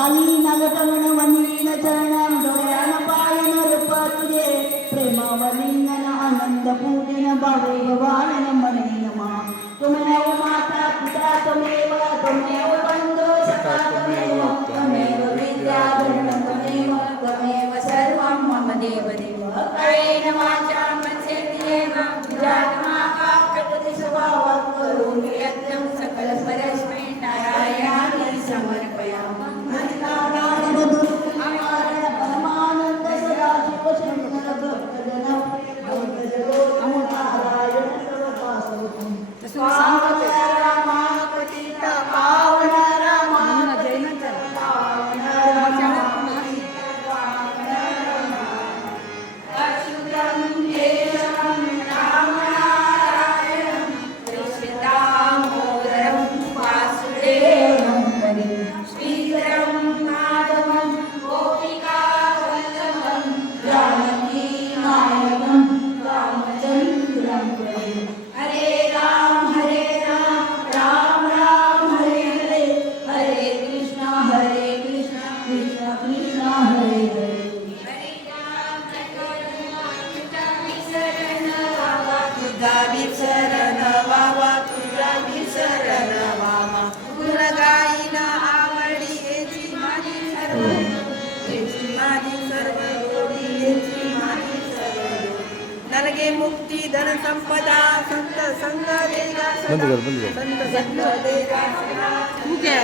काली नगटमन वनीन चरणं डोळ्यान पायन रूप तुझे प्रेमावलीन आनंद पूजन भावे भवान मने नमः त्वमेव माता पिता त्वमेव बन्धो सखा त्वमेव विद्या धर्मं त्वमेव सर्वं मम देवदेव करेण वाचा मनसेन्द्रियेण तुझ्यात्मा प्रकृती स्वभावं करोमि यत्नं सकल परस्मै नारायणाय समर्पयामि परमानंद सदाशिव शंकर मुक्ति धन संपदा संत संग देगा बंद कर संत संग देगा तू क्या